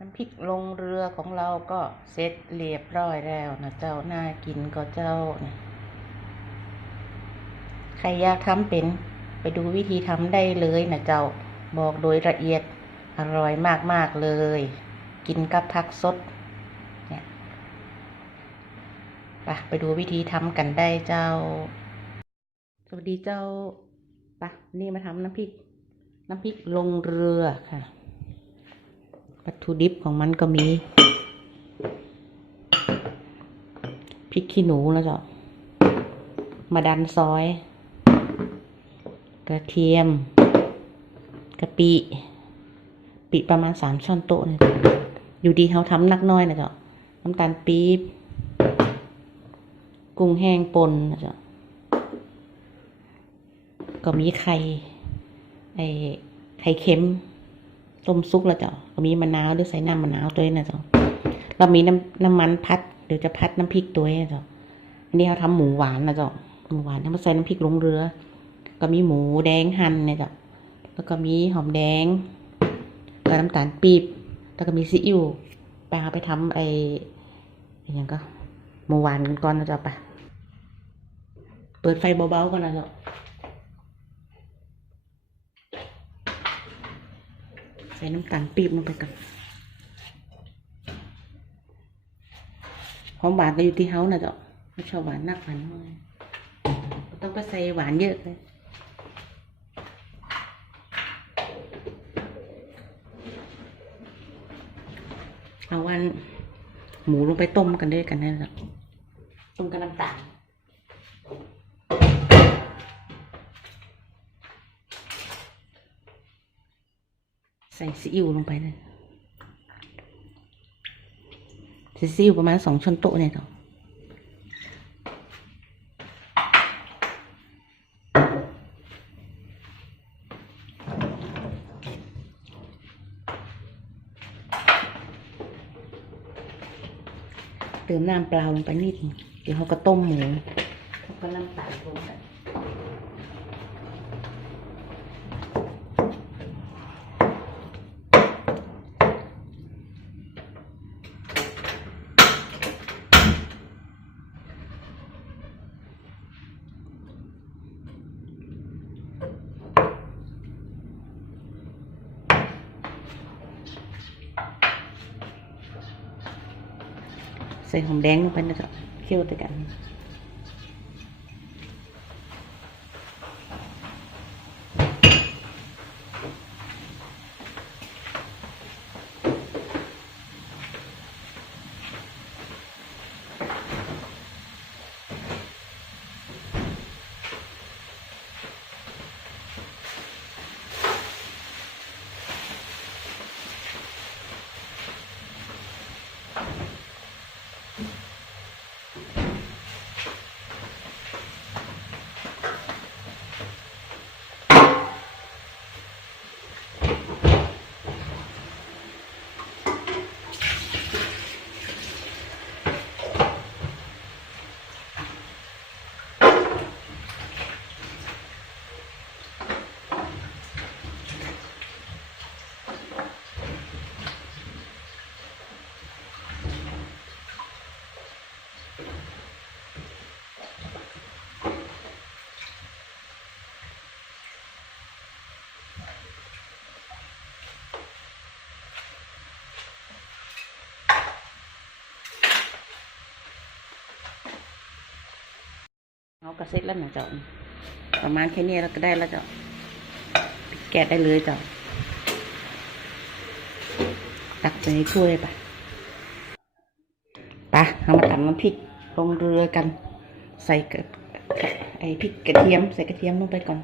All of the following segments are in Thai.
น้ำพริกลงเรือของเราก็เสร็จเรียบร้อยแล้วนะเจ้าน่ากินก็เจ้าเนี่ยใครอยากทำเป็นไปดูวิธีทำได้เลยนะเจ้าบอกโดยละเอียดอร่อยมากๆเลยกินกับผักสดเนี่ยไปดูวิธีทำกันได้เจ้าสวัสดีเจ้านี่มาทำน้ำพริกลงเรือค่ะวัตถุดิบของมันก็มีพริกขี้หนูแล้วเจ้ามาดันซอยกระเทียมกะปิประมาณ3 ช้อนโต๊ะเนี่ยอยู่ดีเขาทำนักน้อยนะเจ้าน้ำตาลปี๊บกุ้งแห้งป่นนะเจ้าก็มีไข่เค็มต้มซุกแล้วเจ้าก็มีมะนาวหรือใส่น้ำมะนาวตัวนี้นะเจ้าเรามีน้ำมันพัดเดี๋ยวจะพัดน้ำพริกตัวนี้นะเจ้าอันนี้เขาทำหมูหวานนะเจ้าหมูหวานทำมาใส่น้ำพริกลงเรือก็มีหมูแดงหั่นเนี่ยเจ้าแล้วก็มีหอมแดงกับน้ำตาลปี๊บแล้วก็มีซีอิ๊วไปทำอย่างก็หมูหวานกันก่อนนะเจ้าเปิดไฟเบาๆก่อนนะเจ้าใส่น้ำตาลปี๊บลงไปก่อนหอมหวานก็อยู่ที่เฮานะเจ้าไม่ชอบหวานนักหวานน้อยต้องไปใส่หวานเยอะเลยเอาวันหมูลงไปต้มกันด้วยกันนั่นแหละต้มกับน้ำตาลใส่ซีอิ๊วลงไปเลยซีอิ๊วประมาณ2 ช้อนโต๊ะเนี่ยเนาะเติมน้ำเปล่าลงไปนิดนึงเดี๋ยวเขาก็ต้มหมูแล้วก็น้ำตาลลงไปใส่หอมแดงลงไปนะจ๊ะเคี่ยวด้วยกันเอากระเซ็ตแล้วนะจ๊ะประมาณแค่นี้เราก็ได้แล้วจ๊ะแกะได้เลยจ๊ะตักใส่ถ้วยเอามาตำน้ำพริกลงเรือกันใส่พริกกระเทียมใส่กระเทียมลงไปก่อน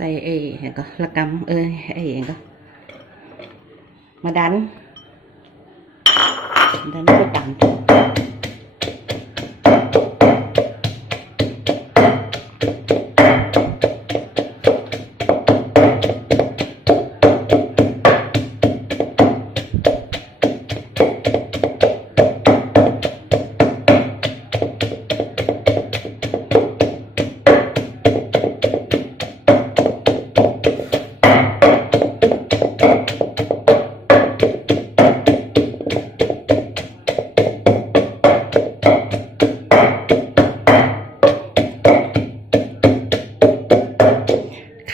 ใส่เห็นก็ละกำเห็นก็ มาดันไปตามจ้ะไ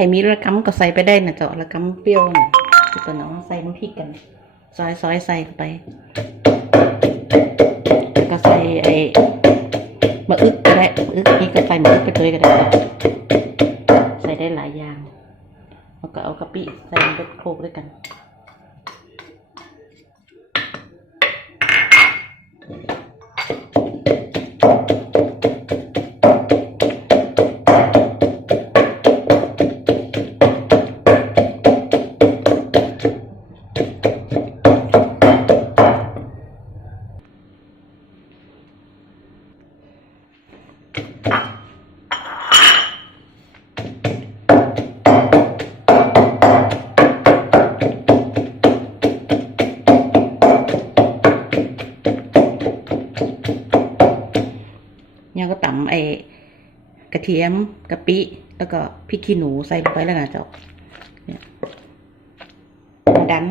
ข่มีระกำก็ใส่ไปได้นะเจ้าระกำเปรี้ยวนะที่ตัวน้องใส่น้ำพริกกันซอยใส่เข้าไปแล้วก็ใส่มะอึกก็ได้มะอึกนี่ก็ใส่มะอึกไปเลยก็ได้ใส่ได้หลายอย่างแล้วก็เอากะปิใส่ไปโขลกด้วยกันเนี่ยก็ตำกระเทียมกะปิแล้วก็พริกขี้หนูใส่ลงไปแล้วนะเจ้าเนี่ยดัน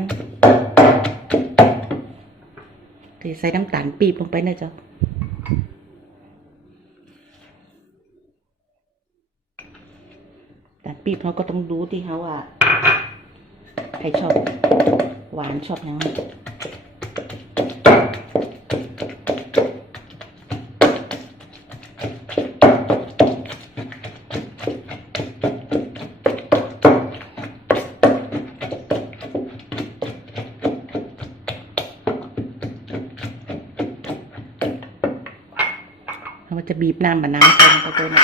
ใส่น้ำตาลปี๊บลงไปนะเจ้าแต่ปี๊บเขาก็ต้องดูที่เขาว่าใครชอบหวานชอบยังไงเราจะบีบน้ำมะนาวใส่ลงไปด้วยนะ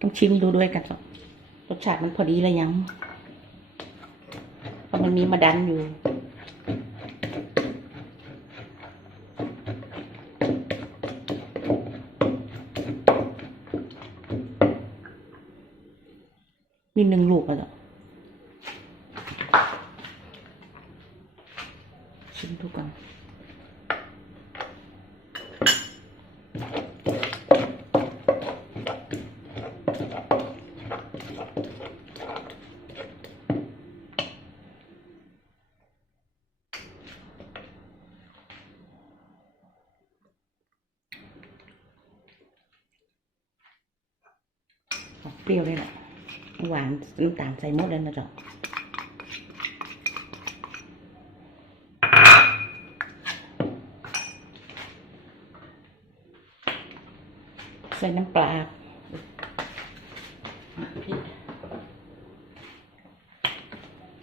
ต้องชิมดูด้วยกันรสชาติมันพอดีเลยยังเพราะมันมีมาดันอยู่มี1 ลูกแล้วชิมทุกกันเปรี้ยวเลยแหละหวานน้ำตาลใส่หมดเลยนะจ๊ะใส่น้ำปลา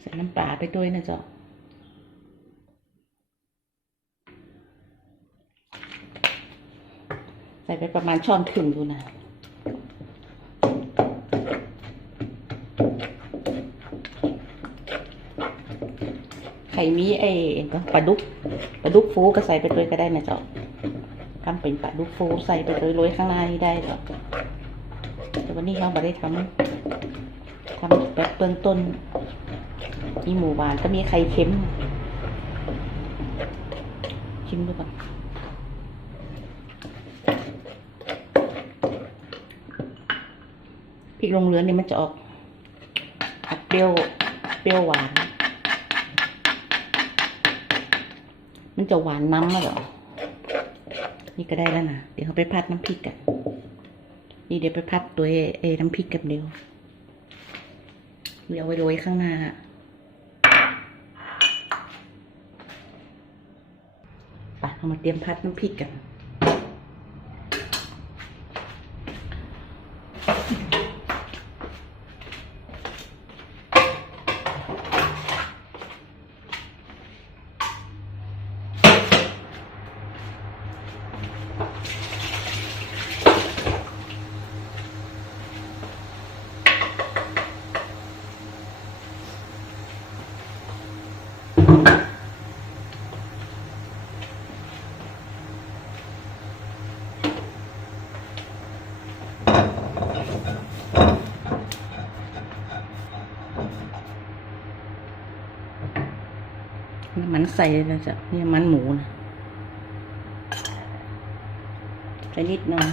ใส่น้ำปลาไปด้วยนะจ๊ะใส่ไปประมาณช้อนครึ่งดูนะไข่มีก็ปลาดุกฟูก็ใส่ไปด้วยก็ได้นะจ๊ะทำเป็นปลาดุกฟูใส่ไปโรยข้างหน้านี้ได้จ๊ะแต่วันนี้เขาไม่ได้ทำแบบเบื้องต้นมีหมูหวานก็มีไข่เค็มชิมดูก่อนพริกลงเรือนนี่มันจะออกเปรี้ยวหวานมันจะหวานน้ำมาเหรอนี่ก็ได้แล้วนะเดี๋ยวเขาไปพัดน้ำพริกกันนี่เดี๋ยวไปพัดตัวน้ำพริกกันเดียวเอาไว้โรยข้างหน้า ไปเรามาเตรียมพัดน้ำพริกกันน้ำมันใส่นะจ๊ะนี่น้ำมันหมูนะใส่นิดหน่อย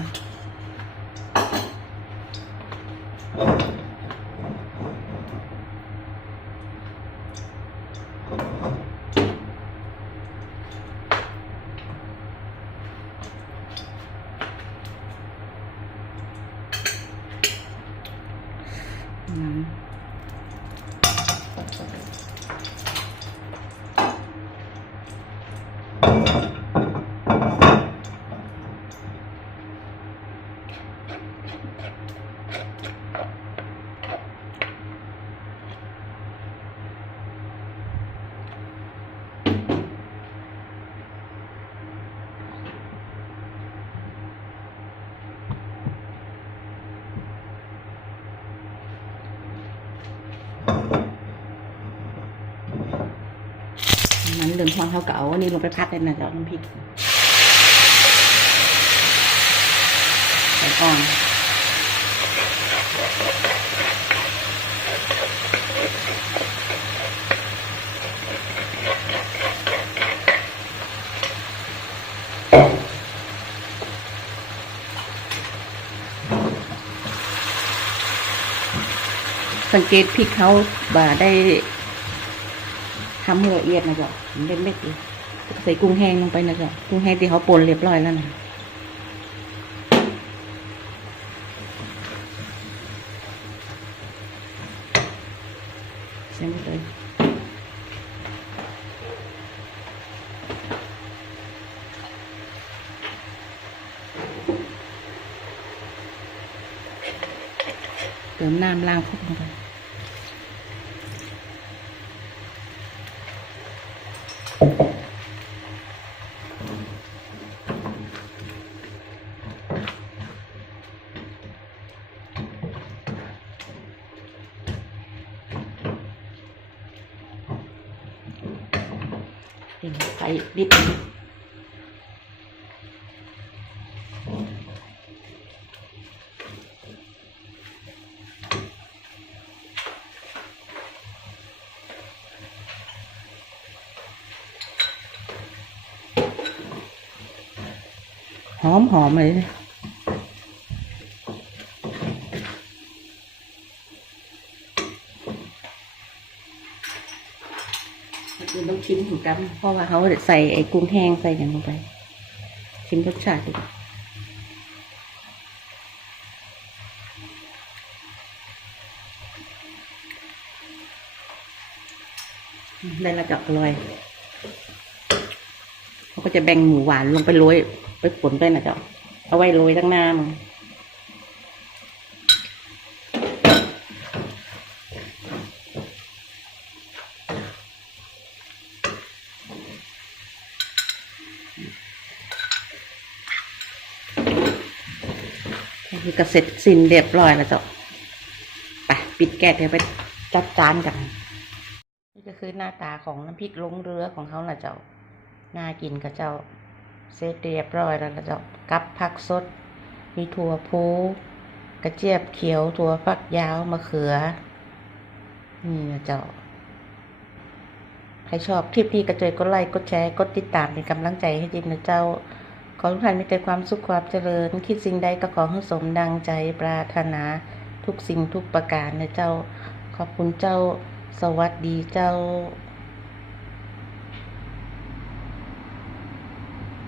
มันเดินทางเขาเก่าอันนี้ลงไปพัดเลยนะจ๊ะน้ำพริกใส่ก่อนสังเกตพริกเขาบ่าได้ทำให้ละเอียดนะจ๊ะเล็กๆอีกใส่กุ้งแห้งลงไปนะจ๊ะกุ้งแห้งที่เขาป่นเรียบร้อยแล้วนะใส่หมดเลยเติมน้ำล้างครกลงไปใส่นิดหอมเลยคือต้องชิมถึงกันเพราะว่าเขาใส่ไอ้กุ้งแห้งใส่อย่างลงไปชิมรสชาติดูได้ละจับเลยเขาก็จะแบ่งหมูหวานลงไปโรยไปป่นด้วยนะจ๊ะเอาไว้โรยทั้งหน้ามันคือก็เสร็จสิ้นเรียบร้อยแล้วจ้ะไปปิดแก๊สเดี๋ยวไปจัดจานกันนี่ก็คือหน้าตาของน้ำพริกลงเรือของเขาล่ะเจ้าน่ากินกับเจ้าเสร็จเรียบร้อยแล้วเจ้ากับผักสดมีถั่วพูกระเจี๊ยบเขียวถั่วฝักยาวมะเขือนี่นะเจ้าใครชอบคลิปนี้ก็ช่วยกดไลค์กดแชร์กดติดตามเป็นกำลังใจให้จินนะเจ้าขอทุกท่านมีแต่ความสุขความเจริญคิดสิ่งใดก็ขอให้สมดังใจปรารถนาทุกสิ่งทุกประการนะเจ้าขอบคุณเจ้าสวัสดีเจ้า